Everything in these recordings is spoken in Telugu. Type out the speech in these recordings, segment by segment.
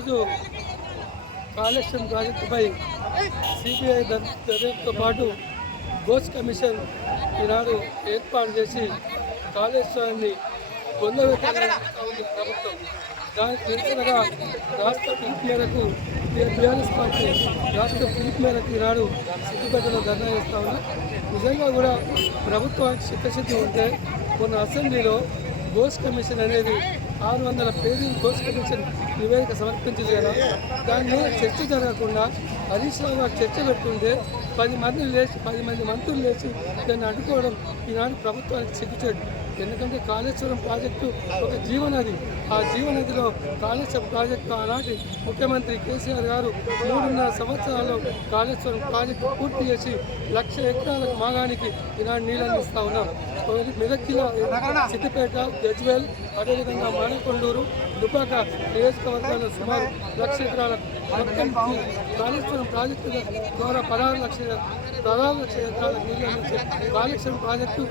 ఈరోజు కాళేశ్వరం ప్రాజెక్టుపై సిబిఐ దర్యాప్తుతో పాటు గోస్ట్ కమిషన్ ఈనాడు ఏర్పాటు చేసి కాళేశ్వరాన్ని ఉంది ప్రభుత్వం. దానికి నిరసనగా రాష్ట్ర పిలుపు మేరకు బీఆర్ఎస్ పార్టీ రాష్ట్ర పిలుపు మేరకు ఈనాడు సిద్దిపేటలో ధర్నా చేస్తా ఉన్నాం. నిజంగా కూడా ప్రభుత్వానికి చిత్తశుద్ధి ఉంటే మొన్న అసెంబ్లీలో గోస్ట్ కమిషన్ అనేది 600 పేజీలు గోస్ట్ కమిషన్ నివేదిక సమర్పించింది కదా, దాని మీద చర్చ జరగకుండా హరీష్ రావు గారు చర్చ పెట్టుకుంటే 10 మంది మంత్రులు లేచి దాన్ని అడ్డుకోవడం ఈనాడు ప్రభుత్వానికి సిగ్గుచేటు. ఎందుకంటే కాళేశ్వరం ప్రాజెక్టు ఒక జీవనది. ఆ జీవనదిలో కాళేశ్వరం ప్రాజెక్టు ఆనాటి ముఖ్యమంత్రి కేసీఆర్ గారు 3.5 సంవత్సరాల్లో కాళేశ్వరం ప్రాజెక్టు పూర్తి చేసి 1,00,000 ఎకరాలకు మాగానికి ఈనాడు నీళ్ళు అందిస్తూ ఉన్నాం. మెదక్ జిల్లా సిద్దిపేట, గజ్వేల్, అదేవిధంగా మానకొండూరు, దుబ్బాక నియోజకవర్గాల్లో సుమారు 1,00,000 ఎకరాలకు మొత్తం కాళేశ్వరం ప్రాజెక్టు ద్వారా 16 లక్షల ఎకరాలకు నీళ్ళు అందించే కాళేశ్వరం ప్రాజెక్టు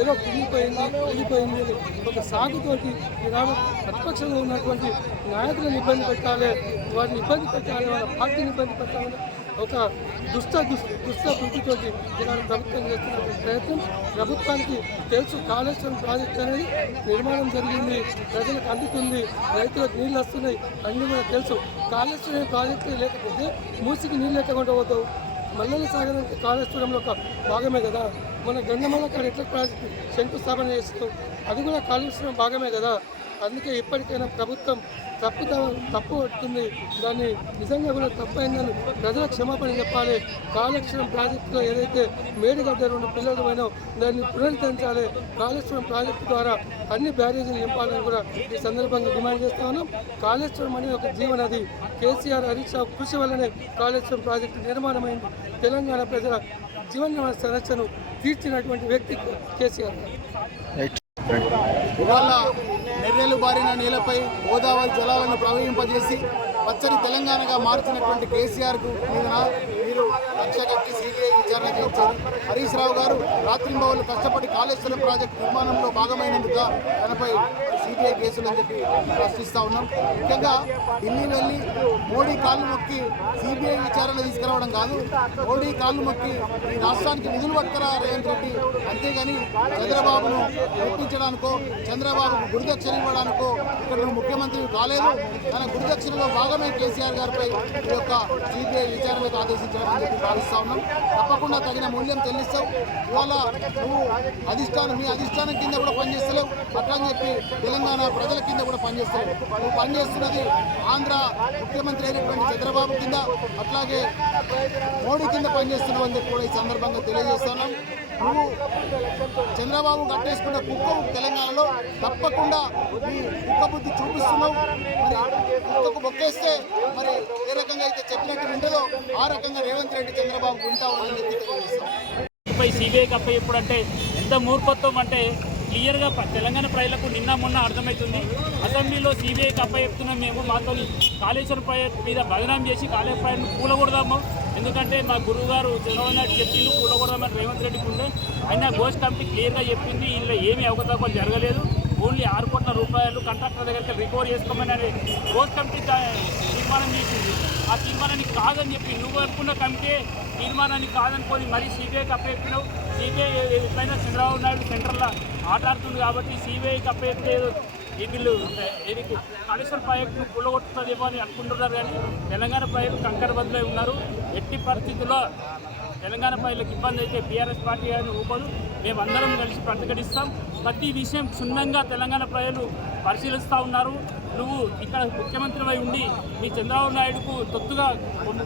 ఏదో కుంగిపోయింది ఒక సాగుతోటి ఈనాడు ప్రతిపక్షంలో ఉన్నటువంటి నాయకులను ఇబ్బంది పెట్టాలి, వారిని ఇబ్బంది పెట్టాలి, వాళ్ళ పార్టీని ఇబ్బంది పెట్టాలని ఒక దుష్ట బుద్ధితోటి ఈనాడు ప్రభుత్వం చేస్తున్నటువంటి ప్రయత్నం. ప్రభుత్వానికి తెలుసు కాళేశ్వరం ప్రాజెక్టు అనేది నిర్మాణం జరిగింది, ప్రజలకు అందుతుంది, రైతులకు నీళ్ళు వస్తున్నాయి, అన్నీ కూడా తెలుసు. కాళేశ్వరం ప్రాజెక్టు లేకపోతే మూసికి నీళ్ళు ఎట్టకుండా పోతావు. మల్లెల సాగర్ అంటే కాళేశ్వరంలో ఒక భాగమే కదా. మన గంగమల్ల కాడ ఎట్లా ప్రాజెక్టు శంకుస్థాపన చేస్తావు, అది కూడా కాళేశ్వరం భాగమే కదా. అందుకే ఇప్పటికైనా ప్రభుత్వం తప్పు పడుతుంది, దాన్ని నిజంగా కూడా తప్పైందని ప్రజలకు క్షమాపణ చెప్పాలి. కాళేశ్వరం ప్రాజెక్టులో ఏదైతే మేడిగడ్డ 2 పిల్లలు పోయినో దాన్ని పునరుద్ధరించాలి. కాళేశ్వరం ప్రాజెక్టు ద్వారా అన్ని బ్యారేజీలు నింపాలని కూడా ఈ సందర్భంగా డిమాండ్ చేస్తా ఉన్నాం. కాళేశ్వరం అనేది ఒక జీవనది. కేసీఆర్, హరీష్ రావు కృషి వల్లనే కాళేశ్వరం ప్రాజెక్టు నిర్మాణమైంది. తెలంగాణ ప్రజల జీవన సమస్యను తీర్చినటువంటి వ్యక్తి కేసీఆర్. ఇవాళ నెర్రెలు బారిన నేలపై గోదావరి జలాలను ప్రవహింపజేసి పచ్చని తెలంగాణగా మార్చినటువంటి కేసీఆర్కు మీద మీరు లక్ష్య కట్టి సిబిఐ విచారణ చేయించారు. హరీష్ రావు గారు రాత్రింబవళ్లు కష్టపడి కాళేశ్వరం ప్రాజెక్టు నిర్మాణంలో భాగమైనందుకు తనపై సిబిఐ కేసులు అని చెప్పి ప్రశ్నిస్తూ ఉన్నాం. ముఖ్యంగా ఢిల్లీ వెళ్ళి మోడీ కాళ్ళు మొక్కి సిబిఐ విచారణ తీసుకురావడం కాదు, మోడీ కాళ్ళు మొక్కి ఈ రాష్ట్రానికి నిధులు పట్టుకురా రేవంత్ రెడ్డి, అంతేగాని చంద్రబాబును మెప్పించడానికో చంద్రబాబుకు గురిదక్షిణ ఇవ్వడానికో ఇక్కడ ముఖ్యమంత్రి కాలేదు. తన గురిదక్షిణలో భాగమే కేసీఆర్ గారిపై ఈ యొక్క సిబిఐ విచారణకు ఆదేశించడం అని చెప్పి భావిస్తూ ఉన్నాం. తప్పకుండా తగిన మూల్యం చెల్లిస్తావు. ఇవాళ నువ్వు మీ అధిష్టానం కింద కూడా పనిచేస్తలేవు, అట్లా అని చెప్పి తెలంగాణ ప్రజల కింద కూడా పనిచేస్తలేవు. నువ్వు పనిచేస్తున్నది ఆంధ్ర ముఖ్యమంత్రి అయినటువంటి చంద్రబాబు కింద, అట్లాగే మోడీ కింద పనిచేస్తున్నావు అని చెప్పి కూడా ఈ సందర్భంగా తెలియజేస్తున్నాం. నువ్వు చంద్రబాబు కట్టేసుకున్న కుక్క తెలంగాణలో తప్పకుండా ఈ కుక్క బుద్ధి చూపిస్తున్నావు. మరి కుక్కకు బొక్కేస్తే మరి ఏ రకంగా అయితే చెప్పినట్టు వింటదో ఆ రకంగా రేవంత్ రెడ్డి చంద్రబాబు ఉంటావు అని చెప్పి తెలియజేస్తాం. సిబిఐకి అప్ప ఎప్పుడంటే ఎంత మూర్ఖత్వం అంటే క్లియర్గా తెలంగాణ ప్రజలకు నిన్న మొన్న అర్థమవుతుంది. అసెంబ్లీలో సిబిఐకి అప్ప చెప్తున్నాం మేము, మాతో కాళేశ్వరం ప్రాజెక్టు మీద బదనాం చేసి కాళేశ్వరం ప్రాజెక్టును కూలగొడదాము. ఎందుకంటే మా గురువు గారు చంద్రబాబు నాయుడు చెప్పిండు కూలగొడదామని రేవంత్ రెడ్డికి ఉండే. అయినా గోస్ట్ కమిటీ క్లియర్గా చెప్పింది, ఇందులో ఏమీ అవకతవకలు జరగలేదు. ఓన్లీ 6 కోట్ల రూపాయలు కాంట్రాక్టర్ దగ్గరికి రికవర్ చేసుకోమని అనే గోస్ట్ కమిటీ తీర్మానం చేసింది. ఆ తీర్మానాన్ని కాదని చెప్పి నువ్వు అనుకున్న కమిటీ తీర్మానాన్ని కాదనుకొని మరీ సిబిఐకి అప్పచెప్పినావు. సిబిఐ ఎట్లయినా చంద్రబాబు నాయుడు సెంట్రల్లో ఆటాడుతుంది కాబట్టి సిబిఐకి అప్పచెప్తే వీళ్ళు ఏది కాళేశ్వరం ప్రాజెక్టును కూలగొట్టుతుందేమో అని అనుకుంటున్నారు. కానీ తెలంగాణ ప్రజలు కంకరబద్దులై ఉన్నారు. ఎట్టి పరిస్థితుల్లో తెలంగాణ ప్రజలకు ఇబ్బంది అయితే బీఆర్ఎస్ పార్టీ అని ఊపదు. మేమందరం కలిసి ప్రతిఘటిస్తాం. ప్రతి విషయం క్షుణ్ణంగా తెలంగాణ ప్రజలు పరిశీలిస్తూ ఉన్నారు. నువ్వు ఇక్కడ ముఖ్యమంత్రిపై ఉండి మీ చంద్రబాబు నాయుడుకు తొత్తుగా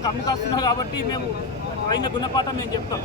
కమ్ము కాస్తున్నావు కాబట్టి మేము అయిన గుణపాఠం మేము చెప్తాం.